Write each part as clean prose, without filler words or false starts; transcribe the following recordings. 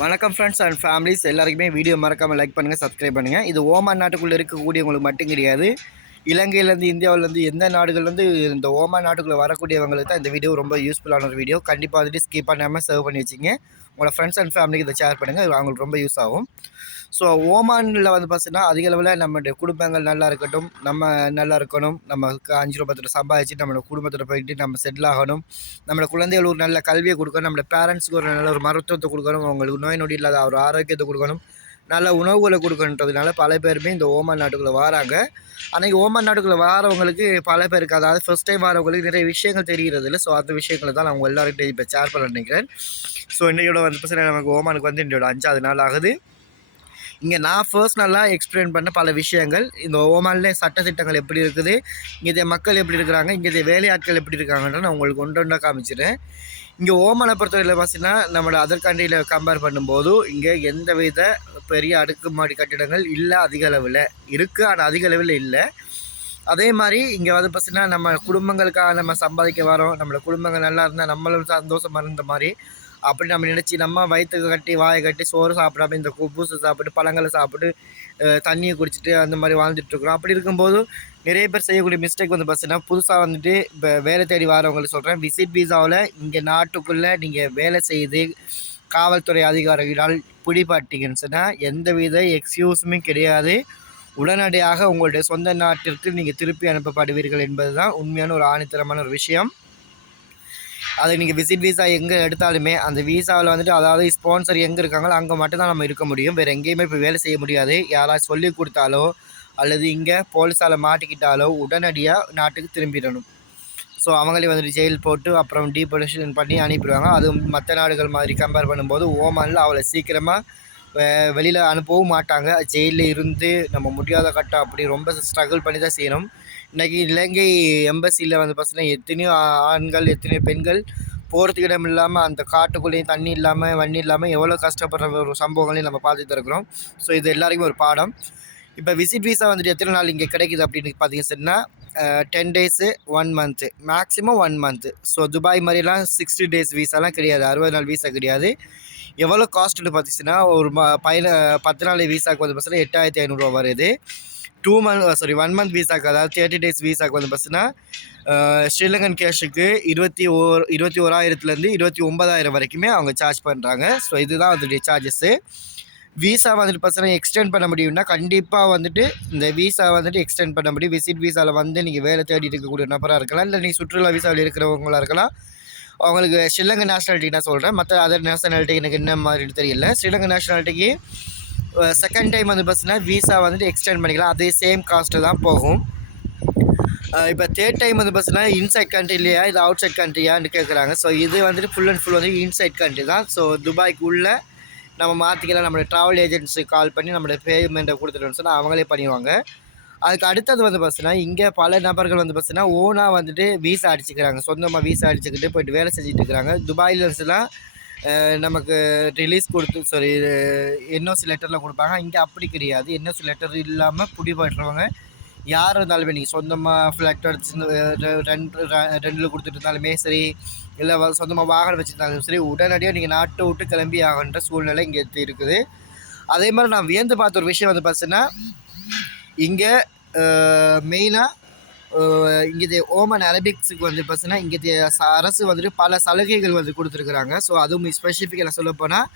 வணக்கம் friends and families எல்லாருக்குமே video மறக்காமல் லைக் பண்ணுங்கள், சப்ஸ்கிரைப் பண்ணுங்கள். இது ஓமான் நாட்டுக்குள்ளே இருக்கக்கூடியவங்களுக்கு மட்டும் கிடையாது. இலங்கையிலேருந்து, இந்தியாவிலேருந்து, எந்த நாடுகள்லேருந்து இந்த ஓமான் நாட்டுக்குள்ளே வரக்கூடியவங்களுக்கு தான் இந்த வீடியோ ரொம்ப யூஸ்ஃபுல்லான ஒரு வீடியோ. கண்டிப்பாக வந்துட்டு ஸ்கிப் பண்ணாமல் சேவ் பண்ணி வச்சிங்க. உங்களோட ஃப்ரெண்ட்ஸ் அண்ட் ஃபேமிலிக்கு இதை ஷேர் பண்ணுங்கள், அவங்களுக்கு ரொம்ப யூஸ் ஆகும். ஸோ ஓமானில் வந்து பார்த்தீங்கன்னா அதிக அளவில் நம்மளுடைய குடும்பங்கள் நல்லா இருக்கட்டும், நம்ம நல்லா இருக்கணும், நமக்கு 5 ரூபா 10 ரூபா சம்பாதிச்சு நம்மளோட குடும்பத்தில் போயிட்டு நம்ம செட்டில் ஆகணும், நம்மளோட குழந்தைகளுக்கு ஒரு நல்ல கல்வியை கொடுக்கணும், நம்மளோட பேரண்ட்ஸுக்கு ஒரு நல்ல ஒரு மருத்துவத்தை கொடுக்கணும், அவங்களுக்கு நோய் நொடி இல்லாத ஒரு ஆரோக்கியத்தை கொடுக்கணும், நல்ல உணவுகளை கொடுக்கணுன்றதுனால பல பேருமே இந்த ஓமான் நாட்டுக்குள்ளே வராங்க. ஆனால் ஓமான் நாட்டுக்குள்ளே வரவங்களுக்கு பல பேருக்கு, அதாவது ஃபர்ஸ்ட் டைம் வரவங்களுக்கு நிறைய விஷயங்கள் தெரிகிறது இல்லை. ஸோ அந்த விஷயங்களை தான் நான் உங்கள் எல்லாருக்கிட்டையும் இப்போ ஷேர் பண்ண நினைக்கிறேன். ஸோ இன்றையோட வந்து நமக்கு ஓமானுக்கு வந்து இன்றையோட 5வது நாள் ஆகுது. இங்கே நான் பர்சனலாக எக்ஸ்பிளைன் பண்ண பல விஷயங்கள், இந்த ஓமானில் சட்டத்திட்டங்கள் எப்படி இருக்குது, இங்கே மக்கள் எப்படி இருக்கிறாங்க, இங்கே வேலையாட்கள் எப்படி இருக்காங்கன்னு நான் உங்களுக்கு ஒன்றொன்றா காமிச்சிடுறேன். இங்கே ஓமானை பொறுத்தவரையில் பார்த்தீங்கன்னா நம்மளோட அதர் கண்ட்ரியில் கம்பேர் பண்ணும்போது இங்கே எந்த வித பெரிய அடுக்குமாடி கட்டிடங்கள் இல்லை, அதிக அளவில் இருக்குது, ஆனால் அதிக அளவில் இல்லை. அதே மாதிரி இங்கே வந்து பார்த்தீங்கன்னா நம்ம குடும்பங்களுக்காக நம்ம சம்பாதிக்க வரோம், நம்மளோட குடும்பங்கள் நல்லா இருந்தால் நம்மளும் சந்தோஷமாக இருந்த மாதிரி அப்படி நம்ம நினச்சி நம்ம வயிற்றுக்கு கட்டி வாயை கட்டி சோறு சாப்பிடாம இந்த குப்பூசை சாப்பிட்டு பழங்களை சாப்பிட்டு தண்ணியை குடிச்சிட்டு அந்த மாதிரி வாழ்ந்துட்டுருக்குறோம். அப்படி இருக்கும்போது நிறைய பேர் செய்யக்கூடிய மிஸ்டேக் வந்து பார்த்தீங்கன்னா புதுசாக வந்துட்டு இப்போ வேலை தேடி வரவங்களுக்கு சொல்கிறேன், விசிட் வீசாவில் இங்கே நாட்டுக்குள்ளே நீங்கள் வேலை செய்து காவல்துறை அதிகாரிகளால் பிடிபட்டீங்கன்னு சொன்னால் எந்தவித எக்ஸ்கியூஸுமே கிடையாது. உடனடியாக உங்களுடைய சொந்த நாட்டிற்கு நீங்கள் திருப்பி அனுப்பப்படுவீர்கள் என்பது தான் உண்மையான ஒரு ஆணித்தரமான ஒரு விஷயம். அது நீங்கள் விசிட் வீசா எங்கே எடுத்தாலுமே அந்த வீசாவில் வந்துட்டு, அதாவது ஸ்பான்சர் எங்கே இருக்காங்களோ அங்கே மட்டும்தான் நம்ம இருக்க முடியும். வேறு எங்கேயுமே இப்போ வேலை செய்ய முடியாது. யாராவது சொல்லி கொடுத்தாலோ அல்லது இங்கே போலீஸால் மாட்டிக்கிட்டாலோ உடனடியாக நாட்டுக்கு திரும்பிடணும். ஸோ அவங்களே வந்துட்டு ஜெயில் போட்டு அப்புறம் டீபோலிஷன் பண்ணி அனுப்பிடுவாங்க. அதுவும் மற்ற நாடுகள் மாதிரி கம்பேர் பண்ணும்போது ஓமானில் அவ்வளோ சீக்கிரமாக வெளியில் அனுப்பவும் மாட்டாங்க. ஜெயிலில் இருந்து நம்ம முடியாத கட்டம் அப்படி ரொம்ப ஸ்ட்ரகிள் பண்ணி தான் செய்யணும். இன்றைக்கி இலங்கை எம்பசியில் வந்து பார்த்தீங்கன்னா எத்தனையோ ஆண்கள் எத்தனையோ பெண்கள் போகிறதுக்கு இடம் இல்லாமல் அந்த காட்டுக்குள்ளேயும் தண்ணி இல்லாமல் வண்ணி இல்லாமல் எவ்வளோ கஷ்டப்படுற ஒரு சம்பவங்களையும் நம்ம பார்த்துட்டு இருக்கிறோம். ஸோ இது எல்லாருக்குமே ஒரு பாடம். இப்போ விசிட் வீசா வந்துட்டு எத்தனை நாள் இங்கே கிடைக்குது அப்படின்னு பார்த்தீங்கன்னா 10 days 1 month maximum 1 month. So Dubai மாதிரிலாம் 60 டேஸ் வீசாலாம் கிடையாது, 60 நாள் வீசா கிடையாது. எவ்வளோ காஸ்ட்டுன்னு பார்த்தீங்கன்னா ஒரு 10 நாள் வீசாவுக்கு வந்து பார்த்தீங்கன்னா 8500 வருது. 1 மந்த் வீசாக்கு, அதாவது 30 டேஸ் வீசாக்கு வந்து பார்த்தீங்கன்னா ஸ்ரீலங்கன் கேஷுக்கு 21,000லேருந்து 29,000 வரைக்குமே அவங்க சார்ஜ் பண்ணுறாங்க. ஸோ இதுதான் வந்துட்டு சார்ஜஸ்ஸு. வீசா வந்துட்டு பார்த்தீங்கன்னா எக்ஸ்டெண்ட் பண்ண முடியும்னா கண்டிப்பாக வந்துட்டு இந்த வீசா வந்துட்டு எக்ஸ்டெண்ட் பண்ண முடியும். விசிட் வீசாவில் வந்து நீங்கள் வேலை தேடிட்டு இருக்கக்கூடிய நபராக இருக்கலாம், இல்லை நீங்கள் சுற்றுலா வீசாவில் இருக்கிறவங்களாக இருக்கலாம். அவங்களுக்கு ஸ்ரீலங்கன் நேஷ்னாலிட்டி நான் சொல்கிறேன், மற்ற அதர் நேஷ்னாலிட்டி எனக்கு என்ன மாதிரி தெரியல. ஸ்ரீலங்கன் நேஷ்னாலிட்டிக்கு செகண்ட் டைம் வந்து பார்த்தீங்கன்னா வீசா வந்துட்டு எக்ஸ்டெண்ட் பண்ணிக்கலாம், அதே சேம் காஸ்ட்டு தான் போகும். இப்போ தேர்ட் டைம் வந்து பார்த்தீங்கன்னா இன்சைட் கண்ட்ரி இல்லையா, இது அவுட் சைட் கண்ட்ரியான்னு கேட்குறாங்க. ஸோ இது வந்துட்டு ஃபுல் அண்ட் ஃபுல் வந்து இன்சைட் கண்ட்ரி தான். ஸோ துபாய்க்கு உள்ளே நம்ம மாற்றிக்கலாம். நம்மளோட ட்ராவல் ஏஜென்சி கால் பண்ணி நம்மளோட பேமெண்ட்டை கொடுத்துட்டோன்னு சொன்னால் அவங்களே பண்ணிடுவாங்க. அதுக்கு அடுத்தது வந்து பார்த்தீங்கன்னா இங்கே பல நபர்கள் வந்து பார்த்தீங்கன்னா ஓனாக வந்துட்டு வீசா அடிச்சுக்கிறாங்க, சொந்தமாக வீசா அடிச்சுக்கிட்டு போய்ட்டு வேலை செஞ்சுட்டு இருக்கிறாங்க. துபாயிலலாம் நமக்கு ரிலீஸ் கொடுத்து என்ஓசி லெட்டரில் கொடுப்பாங்க. இங்கே அப்படி கிடையாது. என்ஓசி லெட்டர் இல்லாமல் பிடிபடுறவங்க யார் இருந்தாலுமே நீங்கள் சொந்தமாக ஃப்ளாட் அடிச்சு ரெண்டில் கொடுத்துட்டு இருந்தாலுமே சரி, இல்லை சொந்தமாக வாகனம் வச்சுருந்தாலும் சரி, உடனடியாக நீங்கள் நாட்டை விட்டு கிளம்பி ஆகின்ற சூழ்நிலை இங்கே இருக்குது. அதே மாதிரி நான் வியந்து பார்த்த ஒரு விஷயம் வந்து பார்த்தீங்கன்னா இங்கே மெயினாக இங்கே ஓமன் அரபிக்ஸுக்கு வந்து பார்த்தீங்கன்னா இங்கே அரசு வந்துட்டு பல சலுகைகள் வந்து கொடுத்துருக்குறாங்க. ஸோ அதுவும் ஸ்பெசிஃபிக்காக சொல்லப்போனால்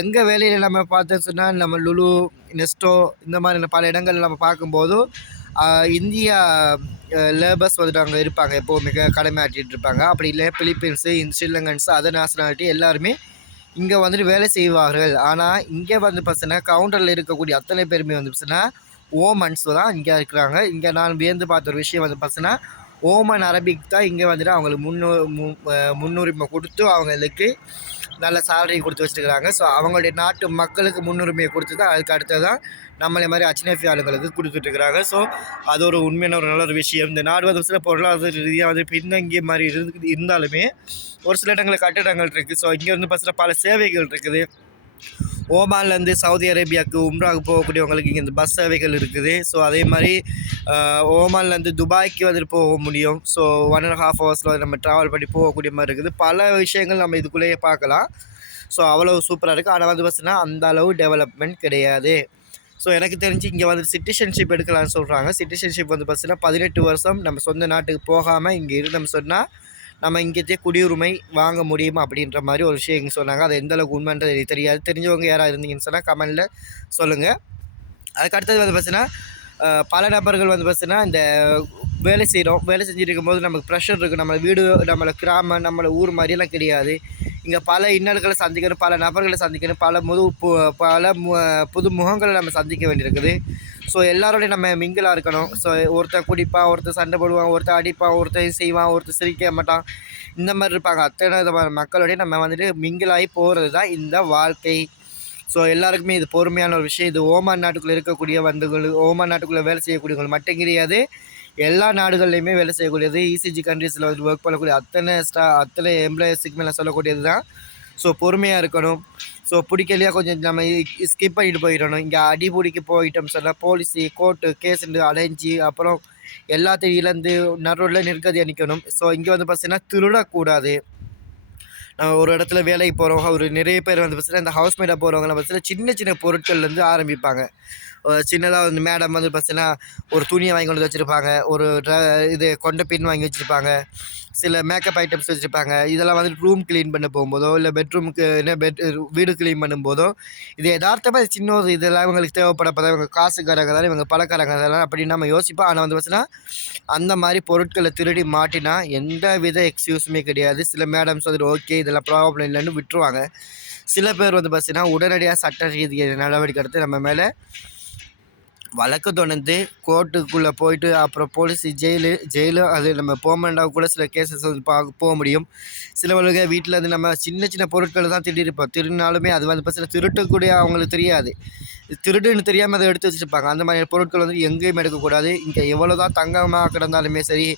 எங்கள் வேலையில் நம்ம பார்த்தோம் சொன்னால் நம்ம லுலு, நெஸ்டோ இந்த மாதிரி பல இடங்கள் நம்ம பார்க்கும்போது இந்தியா லேபர்ஸ் வந்துட்டு அங்கே இருப்பாங்க, எப்போவுமே கடமையாற்றிட்டு இருப்பாங்க. அப்படி இல்லை பிலிப்பீன்ஸு, ஸ்ரீலங்கன்ஸு, அதர் நேஷனாலிட்டி எல்லாருமே இங்கே வந்துட்டு வேலை செய்வார்கள். ஆனால் இங்கே வந்து பார்த்தீங்கன்னா கவுண்டரில் இருக்கக்கூடிய அத்தனை பேருமே வந்து பார்த்தீங்கன்னா ஓமன்ஸ் தான் இங்கே இருக்கிறாங்க. இங்கே நான் வியந்து பார்த்த ஒரு விஷயம் வந்து பார்த்தீங்கன்னா ஓமன் அரபிக் தான் இங்கே வந்துட்டு அவங்களுக்கு முன்னுரிமை கொடுத்து அவங்களுக்கு நல்ல சேலரி கொடுத்து வச்சுருக்கிறாங்க. ஸோ அவங்களுடைய நாட்டு மக்களுக்கு முன்னுரிமையை கொடுத்து தான் அதுக்கு அடுத்தது தான் நம்மளே மாதிரி அச்னேஃபி ஆளுங்களுக்கு கொடுத்துட்ருக்குறாங்க. ஸோ அது ஒரு உண்மையான ஒரு நல்ல ஒரு விஷயம். இந்த நாடு வந்து சில பொருளாதார ரீதியாக வந்து பின்தங்கிய மாதிரி இருந்தாலுமே ஒரு சில இடங்களில் கட்டிடங்கள் இருக்குது. ஸோ இங்கே வந்து பார்த்தீங்கன்னா பல சேவைகள் இருக்குது. ஓமான்லேருந்து சவுதி அரேபியாவுக்கு உம்ராவுக்கு போகக்கூடியவங்களுக்கு இங்கே இந்த பஸ் சேவைகள் இருக்குது. ஸோ அதே மாதிரி ஓமான்லேருந்து துபாய்க்கு வந்துட்டு போக முடியும். ஸோ 1.5 ஹவர்ஸில் நம்ம ட்ராவல் பண்ணி போகக்கூடிய மாதிரி இருக்குது. பல விஷயங்கள் நம்ம இதுக்குள்ளேயே பார்க்கலாம். ஸோ அவ்வளோ சூப்பராக இருக்குது. ஆனால் வந்து பார்த்தீங்கன்னா அந்த அளவு டெவலப்மெண்ட் கிடையாது. ஸோ எனக்கு தெரிஞ்சு இங்கே வந்து சிட்டிசன்ஷிப் எடுக்கலாம்னு சொல்கிறாங்க. சிட்டிசன்ஷிப் வந்து பார்த்தீங்கன்னா 18 வருஷம் நம்ம சொந்த நாட்டுக்கு போகாமல் இங்கே இருந்தோம்னு சொன்னால் நம்ம இங்கேயே குடியுரிமை வாங்க முடியுமா அப்படின்ற மாதிரி ஒரு விஷயம் இங்கே சொன்னாங்க. அது எந்தளவுக்கு உண்மைன்றது எனக்கு தெரியாது. தெரிஞ்சவங்க யாராவது இருந்தீங்கன்னு சொன்னால் கமெண்டில் சொல்லுங்கள். அதுக்கு அடுத்தது வந்து பார்த்தீங்கன்னா பல நபர்கள் வந்து பார்த்தீங்கன்னா இந்த வேலை செய்கிறோம். வேலை செஞ்சுட்டு இருக்கும்போது நமக்கு ப்ரெஷர் இருக்குது. நம்ம வீடு, நம்மளை கிராமம், நம்மளை ஊர் மாதிரியெல்லாம் கிடையாது. இங்கே பல இன்னல்களை சந்திக்கணும், பல நபர்களை சந்திக்கணும், பல புது முகங்களை நம்ம சந்திக்க வேண்டியிருக்குது. ஸோ எல்லாரோடையும் நம்ம மிங்கிளாக இருக்கணும். ஸோ ஒருத்தன் குடிப்பான், ஒருத்தர் சண்டை போடுவான், ஒருத்தர் அடிப்பான், ஒருத்தர் செய்வான், ஒருத்தர் சிரிக்க மாட்டான், இந்த மாதிரி இருப்பாங்க. அத்தனை விதமான மக்களோடய நம்ம வந்துட்டு மிங்கிளாகி போகிறது தான் இந்த வாழ்க்கை. ஸோ எல்லாருக்குமே இது பொறுமையான ஒரு விஷயம். இது ஓமான் நாட்டுக்குள்ளே இருக்கக்கூடிய ஓமான் நாட்டுக்குள்ளே வேலை செய்யக்கூடியவங்க மட்டும் கிடையாது, எல்லா நாடுகள்லையுமே வேலை செய்யக்கூடியது. இசிஜி கண்ட்ரீஸில் வந்து ஒர்க் பண்ணக்கூடிய அத்தனை எம்ப்ளாயர்ஸுக்குமே நான் சொல்லக்கூடியது தான். ஸோ பொறுமையாக இருக்கணும். ஸோ பிடிக்கலையா கொஞ்சம் நம்ம ஸ்கிப் பண்ணிட்டு போயிடணும். இங்கே அடிபிடிக்க போயிட்டோம் சொன்னால் போலீஸு, கோர்ட்டு, கேஸுன்னு அலைஞ்சி அப்புறம் எல்லாத்தையும் இழந்து நடுவில் நிற்கதியாக நிற்கணும். ஸோ இங்கே வந்து பார்த்தீங்கன்னா திருடக்கூடாது. நம்ம ஒரு இடத்துல வேலைக்கு போகிறோம், ஒரு நிறைய பேர் வந்து பார்த்தீங்கன்னா இந்த ஹவுஸ்மேட்டாக போகிறவங்களாம் பார்த்தீங்கன்னா சின்ன சின்ன பொருட்கள்லேருந்து ஆரம்பிப்பாங்க. சின்னதாக வந்து மேடம் வந்து பார்த்தீங்கன்னா ஒரு துணியை வாங்கி கொண்டு வச்சுருப்பாங்க, ஒரு இது கொண்ட பின் வாங்கி வச்சுருப்பாங்க, சில மேக்கப் ஐட்டம்ஸ் வச்சுருப்பாங்க. இதெல்லாம் வந்து ரூம் க்ளீன் பண்ண போகும்போதோ இல்லை பெட்ரூமுக்கு வீடு க்ளீன் பண்ணும்போதோ இது யதார்த்தமாக சின்ன ஒரு இதெல்லாம் இவங்களுக்கு தேவைப்படப்போ இவங்க காசுக்காரங்க தானே, இவங்க பணக்காரங்க தானே அப்படின்னு நம்ம யோசிப்போம். ஆனால் வந்து பார்த்தீங்கன்னா அந்த மாதிரி பொருட்களை திருடி மாட்டினா எந்த வித எக்ஸ்கியூஸுமே கிடையாது. சில மேடம்ஸ் வந்துட்டு ஓகே இதெல்லாம் ப்ராப்ளம் இல்லைன்னு விட்டுருவாங்க. சில பேர் வந்து பார்த்தீங்கன்னா உடனடியாக சட்ட ரீதியான நடவடிக்கை எடுத்து நம்ம மேலே வழக்கு தொடர்ந்து கோர்ட்டுக்குள்ளே போயிட்டு அப்புறம் போலீஸ் ஜெயிலு அது நம்ம பெர்மனெண்ட்டாக கூட சில கேசஸ் வந்து போக முடியும். சிலவளுங்க வீட்டில் இருந்து நம்ம சின்ன சின்ன பொருட்களை தான் திருடிருப்போம். திருடினாலுமே அது வந்து பார்த்தீங்கன்னா திருட்டக்கூடிய அவங்களுக்கு தெரியாது. திருடுன்னு தெரியாமல் அதை எடுத்து வச்சுருப்பாங்க. அந்த மாதிரி பொருட்கள் வந்து எங்கேயும் எடுக்கக்கூடாது. இங்கே எவ்வளோ தான் தங்கமாக கிடந்தாலுமே சரி,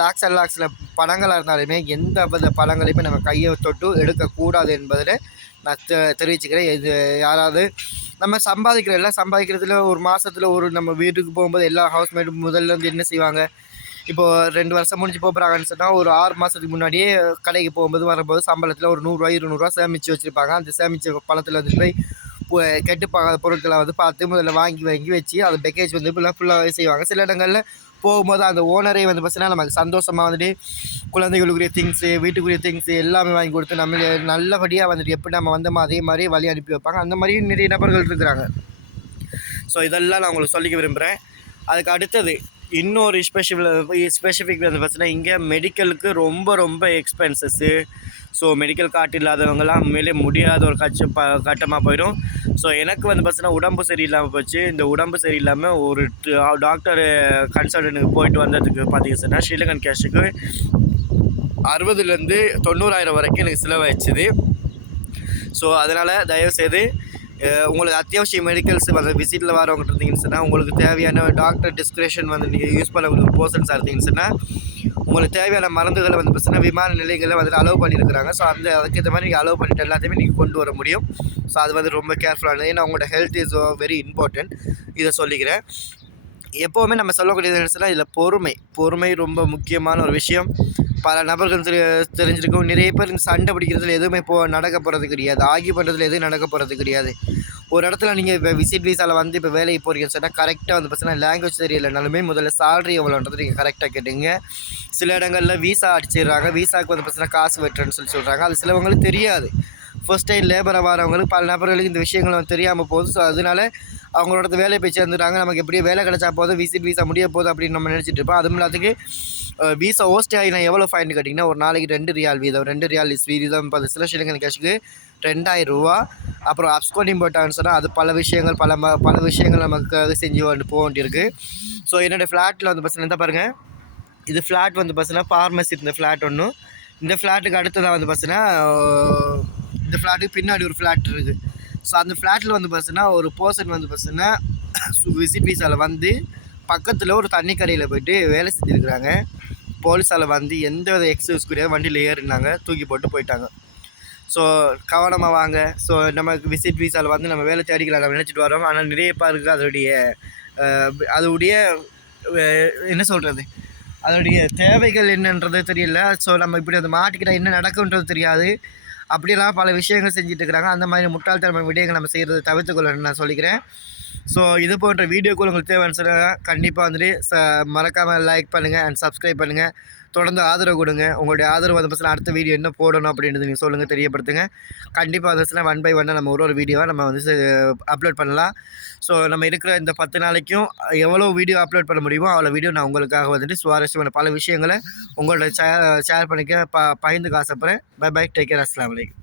லாக்ஸ் அண்ட் லாக்ஸில் பணங்களாக இருந்தாலுமே எந்த வித பணங்களையுமே நம்ம கையை தொட்டு எடுக்கக்கூடாது என்பதில் நான் தெரிவிச்சுக்கிறேன். இது யாராவது நம்ம சம்பாதிக்கிறதுல ஒரு மாதத்தில் ஒரு நம்ம வீட்டுக்கு போகும்போது எல்லா ஹவுஸ்மேட்டும் முதல்ல வந்து என்ன செய்வாங்க, இப்போது 2 வருஷம் முடிஞ்சு போகிறாங்கன்னு சொன்னால் ஒரு 6 மாதத்துக்கு முன்னாடியே கடைக்கு போகும்போது வரும்போது சம்பளத்தில் ஒரு 100 ரூபா 200 ரூபா சேமித்து வச்சுருப்பாங்க. அந்த சேமித்த பணத்தில் வந்து போய் கெட்டு பொருட்களை வந்து பார்த்து முதல்ல வாங்கி வச்சு அதை பேக்கேஜ் வந்து ஃபுல்லாகவே செய்வாங்க. சில இடங்களில் போகும்போது அந்த ஓனரே வந்து பார்த்தீங்கன்னா நமக்கு சந்தோஷமாக வந்துட்டு குழந்தைகளுக்குரிய திங்ஸு, வீட்டுக்குரிய திங்ஸு எல்லாமே வாங்கி கொடுத்து நம்மளே நல்லபடியாக வந்துட்டு எப்படி நம்ம வந்தோமோ அதே மாதிரி வழி அனுப்பி வைப்பாங்க. அந்த மாதிரியும் நிறைய நபர்கள் இருக்கிறாங்க. ஸோ இதெல்லாம் நான் உங்களுக்கு சொல்லிக்க விரும்புகிறேன். அதுக்கு அடுத்தது இன்னொரு ஸ்பெசிஃபிக் வந்து பார்த்தீங்கன்னா இங்கே மெடிக்கலுக்கு ரொம்ப எக்ஸ்பென்சஸ்ஸு. ஸோ மெடிக்கல் கார்டு இல்லாதவங்கலாம் உண்மையிலே முடியாத ஒரு கட்டமாக போயிடும். ஸோ எனக்கு வந்து பார்த்தீங்கன்னா உடம்பு சரியில்லாமல் போச்சு. இந்த உடம்பு சரியில்லாமல் ஒரு டாக்டர் கன்சல்டன்ட்டுக்கு போயிட்டு வந்ததுக்கு பார்த்தீங்க சொன்னால் ஸ்ரீலங்கன் கேஷுக்கு 60,000 90,000 வரைக்கும் எனக்கு செலவாயிடுச்சுது. ஸோ அதனால் தயவுசெய்து உங்களுக்கு அத்தியாவசிய மெடிக்கல்ஸ் வந்து விசிட்டில் வரவங்க இருந்தீங்கன்னு சொன்னால் உங்களுக்கு தேவையான டாக்டர் டிஸ்கிரிப்ஷன் வந்து நீங்கள் யூஸ் பண்ணக்கூடிய பர்சன்ஸாக இருந்தீங்கன்னு சொன்னால் உங்களுக்கு தேவையான மருந்துகளை வந்து பார்த்தீங்கன்னா விமான நிலையங்களில் வந்துட்டு அலோவ் பண்ணியிருக்கிறாங்க. ஸோ அதுக்கேற்ற மாதிரி நீங்கள் அலோவ் பண்ணிட்டு எல்லாத்தையுமே நீங்கள் கொண்டு வர முடியும். ஸோ அது வந்து ரொம்ப கேர்ஃபுல்லானது. ஏன்னா உங்களோட ஹெல்த் இஸ் வெரி இம்பார்ட்டன்ட். இதை சொல்லிக்கிறேன். எப்போவுமே நம்ம சொல்லக்கூடியது என்ன சொன்னால் இதில் பொறுமை ரொம்ப முக்கியமான ஒரு விஷயம். பல நபர்கள் தெரிஞ்சிருக்கும். நிறைய பேர் இந்த சண்டை பிடிக்கிறதுல எதுவுமே நடக்க போகிறது கிடையாது. ஆகி பண்ணுறதுல எதுவும் நடக்க போகிறது கிடையாது. ஒரு இடத்துல நீங்கள் இப்போ விசிட் வீசாவில் வந்து இப்போ வேலைக்கு போகிறீங்கன்னு சொன்னால் கரெக்டாக வந்து பார்த்தீங்கன்னா லாங்குவேஜ் தெரியலைனாலுமே முதல்ல சேலரி எவ்வளோன்றது நீங்கள் கரெக்டாக கேட்டுங்க. சில இடங்களில் வீசா அடிச்சிடுறாங்க. வீசாவுக்கு வந்து பார்த்தீங்கன்னா காசு வெட்டுறேன்னு சொல்கிறாங்க. அது சிலவங்களுக்கு தெரியாது. ஃபர்ஸ்ட் டைம் லேபராக வரவங்களுக்கு பல நபர்களுக்கு இந்த விஷயங்கள் வந்து தெரியாமல் போகுது. ஸோ அதனால அவங்களோட வேலையை போய் சேர்ந்துட்டாங்க. நமக்கு எப்படியோ வேலை கிடைச்சா போதும், விசிட் வீசா முடிய போகுது அப்படின்னு நம்ம நினச்சிட்டு இருப்போம். அதுவும் இல்லாததுக்கு வீசா ஹோஸ்ட் ஆகி நான் எவ்வளோ ஃபைன் கட்டிங்கன்னா ஒரு நாளைக்கு 2 ரியால் வீதம் 2 ரியால் வீதம் 10 சில ஸ்ரீலங்கன் கேஷுக்கு 2000 ரூபா. அப்புறம் அப்ஸ்கோண்டிங் போட்டாங்கன்னு சொன்னால் அது பல விஷயங்கள் நமக்கு செஞ்சு போக வேண்டியிருக்கு. ஸோ என்னோடய ஃப்ளாட்டில் வந்து பார்த்தீங்கன்னா பாருங்கள், இது ஃப்ளாட் வந்து பார்த்தீங்கன்னா ஃபார்மசி இந்த ஃப்ளாட் ஒன்றும், இந்த ஃப்ளாட்டுக்கு அடுத்ததாக வந்து பார்த்தீங்கன்னா இந்த ஃப்ளாட்டுக்கு பின்னாடி ஒரு ஃப்ளாட் இருக்குது. ஸோ அந்த ஃப்ளாட்டில் வந்து பார்த்தீங்கன்னா ஒரு பர்சன் வந்து பார்த்தீங்கன்னா விசிட் வீசாவில் வந்து பக்கத்தில் ஒரு தண்ணி கடையில் போய்ட்டு வேலை செஞ்சுருக்குறாங்க. போலீஸால் வந்து எந்த வித எக்ஸ்கியூஸ் கிடையாது, வண்டியில் ஏறினாங்க, தூக்கி போட்டு போயிட்டாங்க. ஸோ கவனமாக வாங்க. ஸோ நம்ம விசிட் வீசாவில் வந்து நம்ம வேலை தேடிக்கலாம் நம்ம நினச்சிட்டு வரோம். ஆனால் நிறைய பேருக்கு அதோடைய என்ன சொல்கிறது, அதோடைய தேவைகள் என்னன்றது தெரியல. ஸோ நம்ம இப்படி அதை மாட்டிக்கிட்டால் என்ன நடக்குன்றது தெரியாது. அப்படியெல்லாம் பல விஷயங்கள் செஞ்சுட்டு இருக்கிறாங்க. அந்த மாதிரி முட்டாள்தனமான விடயங்கள் நம்ம செய்கிறத தவிர்த்துக்கொள்ளணும்னு நான் சொல்லிக்கிறேன். ஸோ இது போன்ற வீடியோக்கள் உங்களுக்கு தேவைன்னு சொன்னால் கண்டிப்பாக வந்துட்டு மறக்காமல் லைக் பண்ணுங்கள் அண்ட் சப்ஸ்கிரைப் பண்ணுங்கள். தொடர்ந்து ஆதரவு கொடுங்க. உங்களுடைய ஆதரவு வந்து பசங்க அடுத்த வீடியோ என்ன போடணும் அப்படின்றது நீங்கள் சொல்லுங்கள், தெரியப்படுத்துங்க. கண்டிப்பாக வந்துச்சுன்னா 1 பை 1 நம்ம ஒரு வீடியோவாக நம்ம வந்து அப்லோட் பண்ணலாம். ஸோ நம்ம இருக்கிற இந்த 10 நாளைக்கும் எவ்வளோ வீடியோ அப்லோட் பண்ண முடியுமோ அவ்வளோ வீடியோ நான் உங்களுக்காக வந்துட்டு சுவாரஸ்யமான பல விஷயங்களை உங்களோட ஷேர் பண்ணிக்க பகிர்ந்துக்க ஆசைப்பட்றேன். பை பை, டேக் கேர், அஸ்ஸலாமு அலைக்கும்.